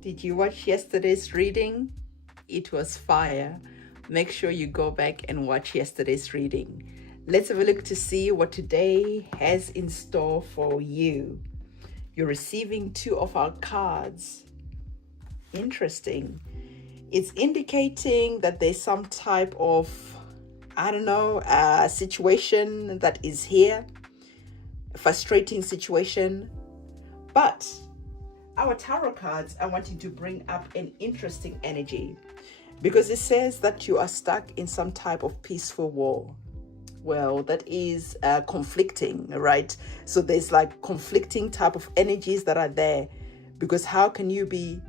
Did you watch yesterday's reading? It was fire. Make sure you go back and watch yesterday's reading. Let's have a look to see what today has in store for you. You're receiving 2 of our cards. Interesting. It's indicating that there's some type of, situation that is here. A frustrating situation. But our tarot cards are wanting to bring up an interesting energy because it says that you are stuck in some type of peaceful war. Well, that is conflicting, right? So there's like conflicting type of energies that are there, because how can you be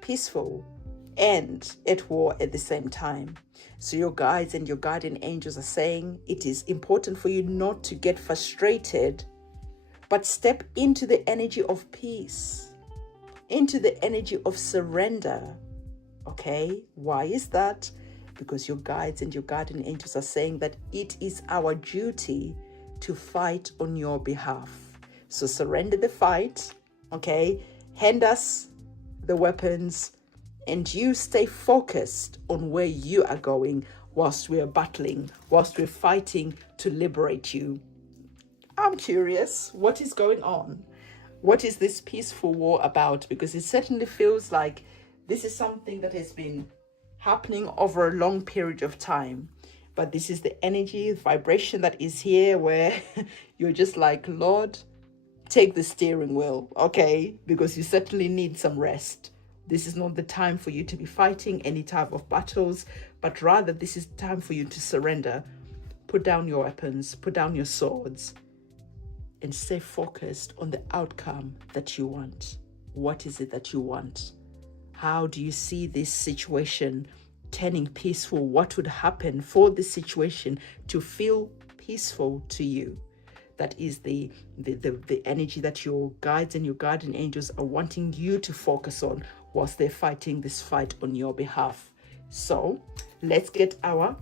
peaceful and at war at the same time? So your guides and your guardian angels are saying it is important for you not to get frustrated, but step into the energy of peace, into the energy of surrender. Okay, why is that? Because your guides and your guardian angels are saying that it is our duty to fight on your behalf. So surrender the fight, okay? Hand us the weapons and you stay focused on where you are going whilst we are battling, whilst we're fighting to liberate you. I'm curious, what is going on? What is this peaceful war about? Because it certainly feels like this is something that has been happening over a long period of time. But this is the energy, the vibration that is here where you're just like, Lord, take the steering wheel, okay? Because you certainly need some rest. This is not the time for you to be fighting any type of battles, but rather this is time for you to surrender. Put down your weapons, put down your swords, and stay focused on the outcome that you want. What is it that you want? How do you see this situation turning peaceful? What would happen for this situation to feel peaceful to you? That is the energy that your guides and your guardian angels are wanting you to focus on whilst they're fighting this fight on your behalf. So let's get our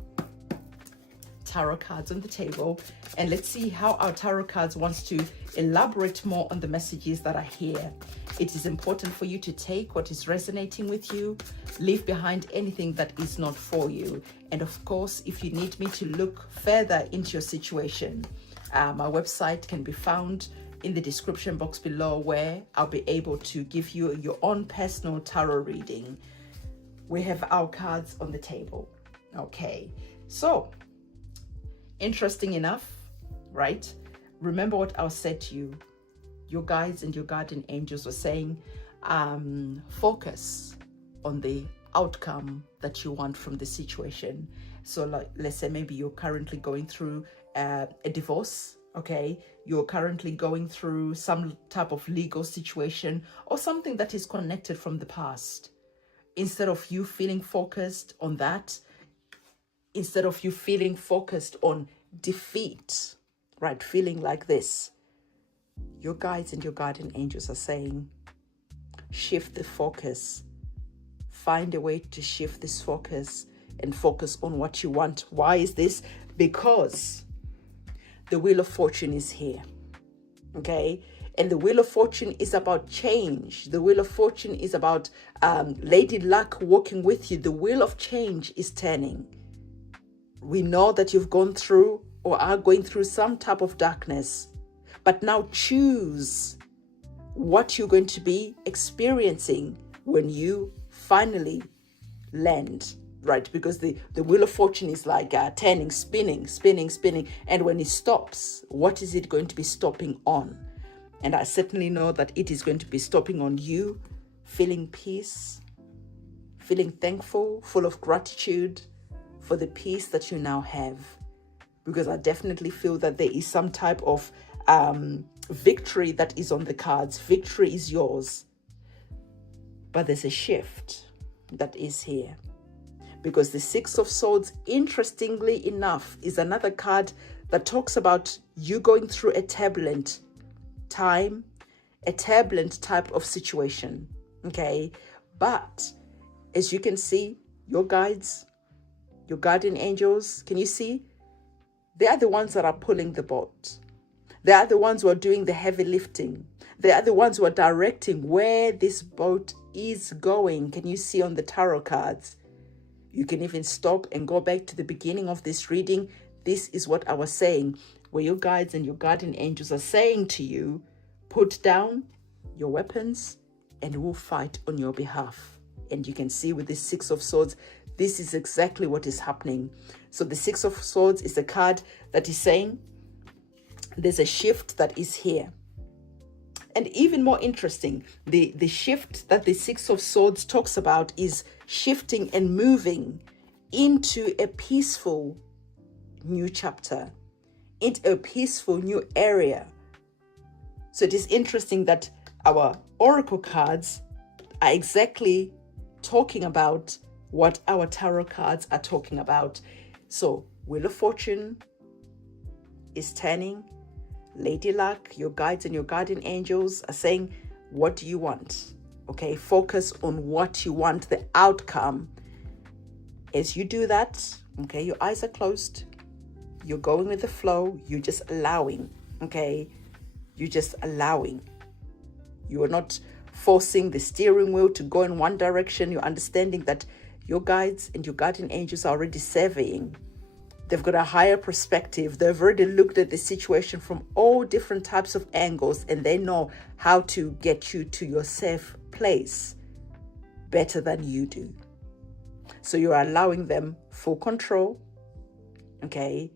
tarot cards on the table and let's see how our tarot cards wants to elaborate more on the messages that are here. It is important for you to take what is resonating with you, leave behind anything that is not for you. And of course, if you need me to look further into your situation, my website can be found in the description box below, where I'll be able to give you your own personal tarot reading. We have our cards on the table. Okay, so interesting enough, right? Remember what I said to you. Your guides and your guardian angels were saying, focus on the outcome that you want from the situation. So like, let's say maybe you're currently going through a divorce, okay? You're currently going through some type of legal situation or something that is connected from the past. Instead of you feeling focused on that, instead of you feeling focused on defeat, right? Feeling like this, your guides and your guardian angels are saying, shift the focus. Find a way to shift this focus and focus on what you want. Why is this? Because the Wheel of Fortune is here, okay? And the Wheel of Fortune is about change. The Wheel of Fortune is about Lady Luck walking with you. The wheel of change is turning. We know that you've gone through or are going through some type of darkness, but now choose what you're going to be experiencing when you finally land, right? Because the Wheel of Fortune is like turning, spinning. And when it stops, what is it going to be stopping on? And I certainly know that it is going to be stopping on you feeling peace, feeling thankful, full of gratitude for the peace that you now have. Because I definitely feel that there is some type of victory that is on the cards. Victory is yours. But there's a shift that is here. Because the Six of Swords, interestingly enough, is another card that talks about you going through a turbulent time, a turbulent type of situation. Okay? But as you can see, your guides, your guardian angels, can you see? They are the ones that are pulling the boat. They are the ones who are doing the heavy lifting. They are the ones who are directing where this boat is going. Can you see on the tarot cards? You can even stop and go back to the beginning of this reading. This is what I was saying, where your guides and your guardian angels are saying to you, put down your weapons and we'll fight on your behalf. And you can see with this Six of Swords, this is exactly what is happening. So the Six of Swords is a card that is saying there's a shift that is here. And even more interesting, the shift that the Six of Swords talks about is shifting and moving into a peaceful new chapter, into a peaceful new area. So it is interesting that our oracle cards are exactly talking about what our tarot cards are talking about. So Wheel of Fortune is turning. Lady Luck, your guides and your guardian angels are saying, what do you want? Okay, focus on what you want, the outcome. As you do that, okay, your eyes are closed. You're going with the flow. You're just allowing, okay? You're just allowing. You are not forcing the steering wheel to go in one direction. You're understanding that your guides and your guardian angels are already surveying. They've got a higher perspective. They've already looked at the situation from all different types of angles, and they know how to get you to your safe place better than you do. So you're allowing them full control, okay,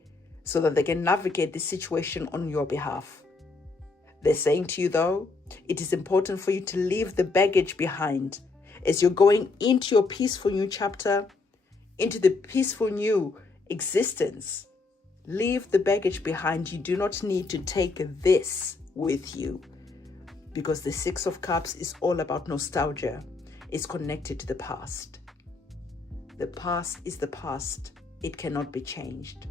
so that they can navigate the situation on your behalf. They're saying to you, though, it is important for you to leave the baggage behind as you're going into your peaceful new chapter, into the peaceful new existence. Leave the baggage behind. You do not need to take this with you, because the Six of Cups is all about nostalgia. It's connected to the past. The past is the past. It cannot be changed.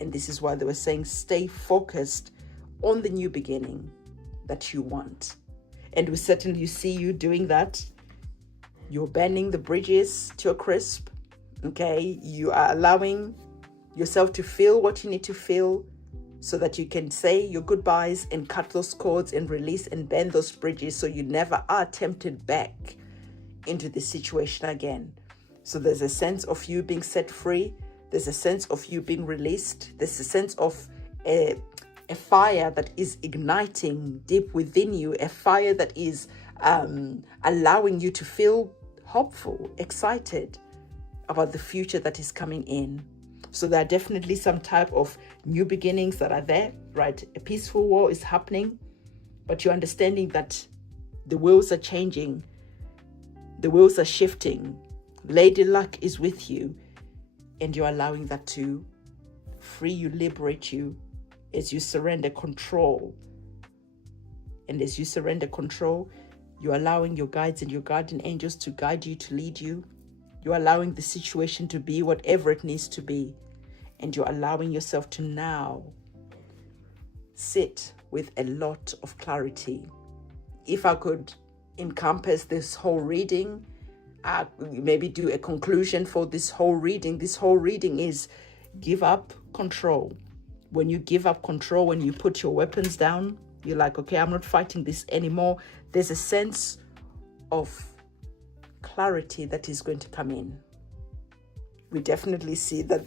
And this is why they were saying stay focused on the new beginning that you want. And we certainly see you doing that. You're burning the bridges to a crisp. Okay, you are allowing yourself to feel what you need to feel so that you can say your goodbyes and cut those cords and release and bend those bridges so you never are tempted back into the situation again. So there's a sense of you being set free. There's a sense of you being released. There's a sense of a fire that is igniting deep within you, a fire that is allowing you to feel hopeful, excited about the future that is coming in. So there are definitely some type of new beginnings that are there, right? A peaceful war is happening, but you're understanding that the wheels are changing. The wheels are shifting. Lady Luck is with you, and you're allowing that to free you, liberate you as you surrender control. And as you surrender control, you're allowing your guides and your guardian angels to guide you, to lead you. You're allowing the situation to be whatever it needs to be. And you're allowing yourself to now sit with a lot of clarity. If I could encompass this whole reading, maybe do a conclusion for this whole reading. This whole reading is give up control. When you give up control, when you put your weapons down, you're like, okay, I'm not fighting this anymore. There's a sense of clarity that is going to come in. We definitely see that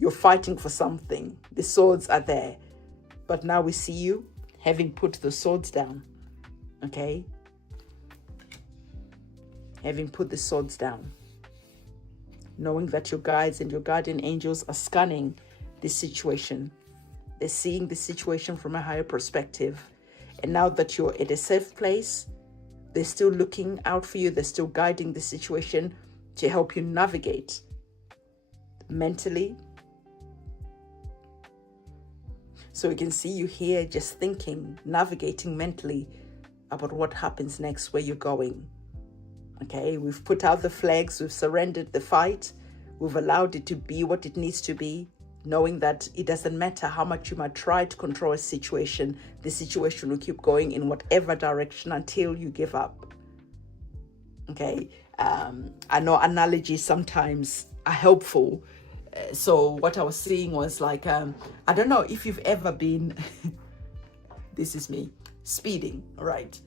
you're fighting for something. The swords are there. But now we see you having put the swords down. Okay? Having put the swords down. Knowing that your guides and your guardian angels are scanning this situation. They're seeing the situation from a higher perspective. And now that you're at a safe place, they're still looking out for you. They're still guiding the situation to help you navigate mentally. So we can see you here just thinking, navigating mentally about what happens next, where you're going. Okay, we've put out the flags, we've surrendered the fight, we've allowed it to be what it needs to be, knowing that it doesn't matter how much you might try to control a situation, the situation will keep going in whatever direction until you give up. Okay, I know analogies sometimes are helpful. So what I was seeing was like, I don't know if you've ever been, this is me. speeding, right?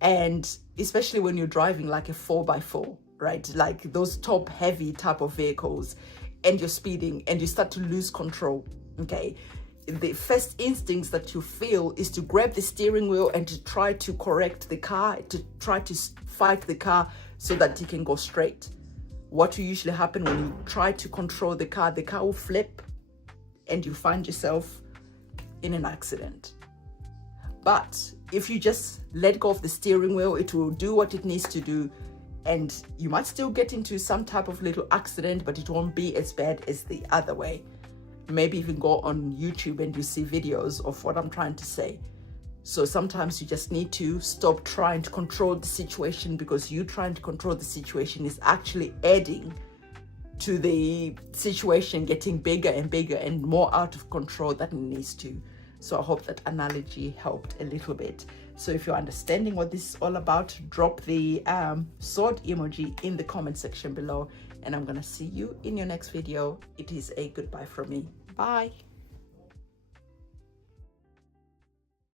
And especially when you're driving like a 4x4, right? Like those top heavy type of vehicles, and you're speeding and you start to lose control, okay? The first instincts that you feel is to grab the steering wheel and to try to correct the car, to try to fight the car so that it can go straight. What will usually happen when you try to control the car will flip and you find yourself in an accident. But if you just let go of the steering wheel, it will do what it needs to do, and you might still get into some type of little accident, but it won't be as bad as the other way. Maybe even go on YouTube and you see videos of what I'm trying to say. So sometimes you just need to stop trying to control the situation, because you trying to control the situation is actually adding to the situation getting bigger and bigger and more out of control than it needs to. So I hope that analogy helped a little bit. So if you're understanding what this is all about, drop the sword emoji in the comment section below, and I'm gonna see you in your next video. It is a goodbye from me. Bye.